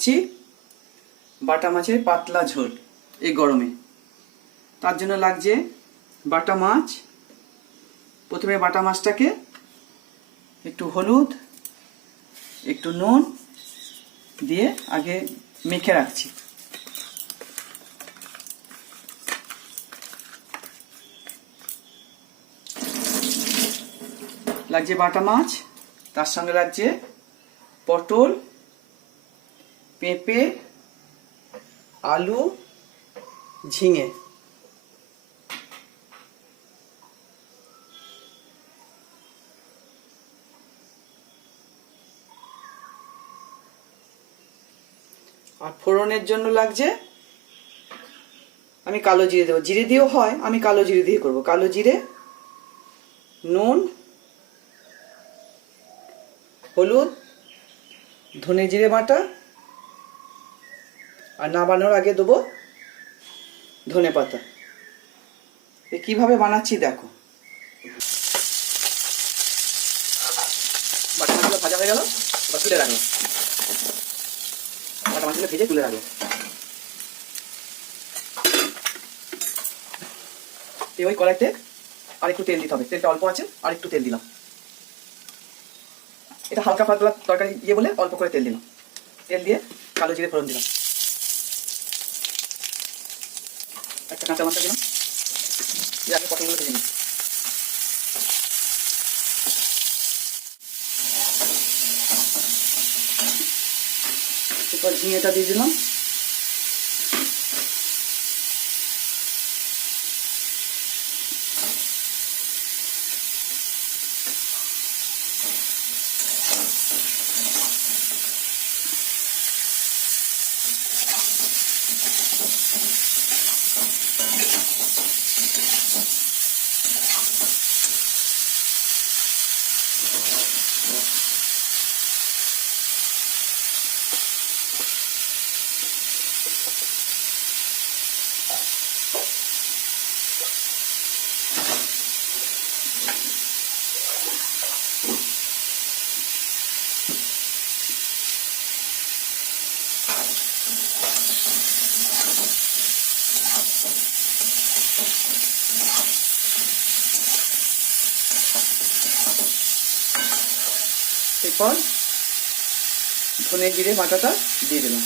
বানাচ্ছি বাটা মাছের পাতলা ঝোল এই গরমে। তার জন্য লাগছে বাটা মাছ। প্রথমে বাটা মাছটাকে একটু হলুদ, একটু নুন দিয়ে আগে মেখে রাখছি। লাগছে বাটা মাছ, তার সঙ্গে লাগছে পটল পেঁপে, আলু, ঝিঙে। আর ফোড়নের জন্য লাগছে, আমি কালো জিরে দেবো। জিরে দিয়েও হয়, আমি কালো জিরে দিয়ে করব। কালো জিরে, নুন, হলুদ, ধনে জিরে বাটা আর নামানোর আগে দেবো ধনে পাতা। কীভাবে বানাচ্ছি দেখো। বাটা মাছগুলো ভাজা হয়ে গেল, এবার তুলে রাখলাম বাটা মাছগুলো ভেজে তুলে রাখলাম এই ওই কড়াইতে আর একটু তেল দিতে হবে। তেলটা অল্প আছে আর একটু তেল দিলাম। এটা হালকা পাতলা তরকারি ইয়ে বলে অল্প করে তেল দিলাম। তেল দিয়ে কালো জিরে ফোড়ন দিলাম। কাঁচা লঙ্কা দিলাম। দিয়ে আগে পটলগুলো ভেজে নিই এরপর ঝিঙেটা দিয়ে দিলাম। এরপর ধনে জিরে, বাটাটা দিয়ে দিলাম।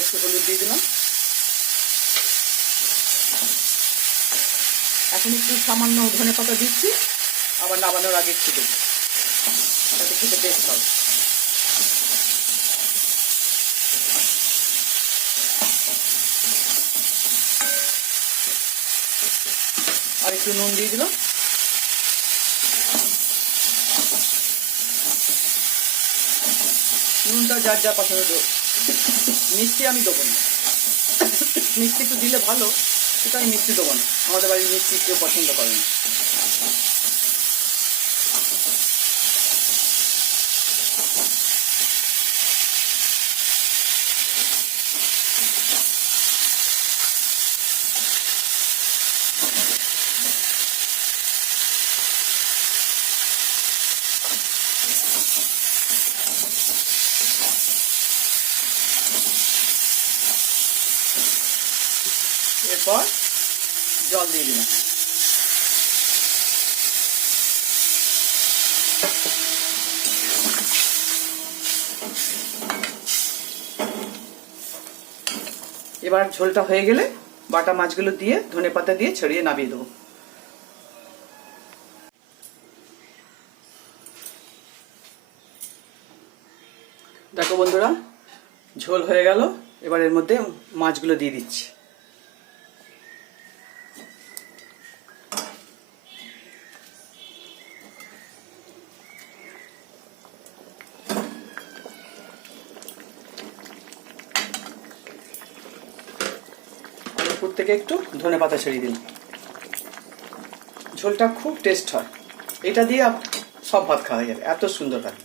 একটু হলুদ দিয়ে দিলাম। এখন একটু সামান্য ধনে পাতা দিচ্ছি। আবার নামানোর আগে দেবো যাতে খেতে টেস্ট হবে। আর একটু নুন দিয়ে দিলাম। নুনটা যার যা পছন্দ মিষ্টি আমি দেবো না। মিষ্টি একটু দিলে ভালো, কিন্তু আমি মিষ্টি দেবো না। আমাদের বাড়ির মিষ্টি কেউ পছন্দ করে না। এরপর জল দিয়ে দিলাম। এবার ঝোলটা হয়ে গেলে বাটা মাছগুলো দিয়ে ধনে পাতা দিয়ে ছড়িয়ে নামিয়ে দেবো। ঝোল হয়ে গেল, এবার এর মধ্যে মাছগুলো দিয়ে দিচ্ছি। উপর থেকে একটু ধনে পাতা ছড়িয়ে দিলাম। ঝোলটা খুব টেস্ট হয়। এটা দিয়ে সব ভাত খাওয়া যাবে। এত সুন্দর হয়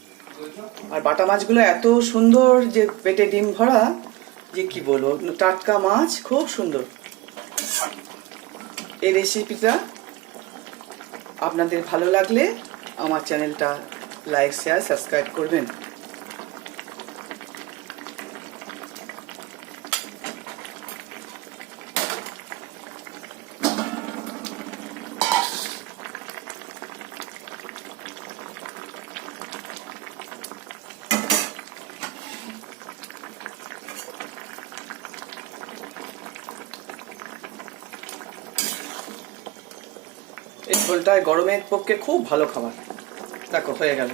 আর বাটা মাছগুলো এত সুন্দর যে পেটে ডিম ভরা, যে কি বলব, টাটকা মাছ খুব সুন্দর। এই রেসিপিটা আপনাদের ভালো লাগলে আমার চ্যানেলটা লাইক শেয়ার সাবস্ক্রাইব করবেন। ঝোলটা গরমের পক্ষে খুব ভালো খাবার। দেখো হয়ে গেল।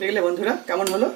দেখলে বন্ধুরা কেমন হলো?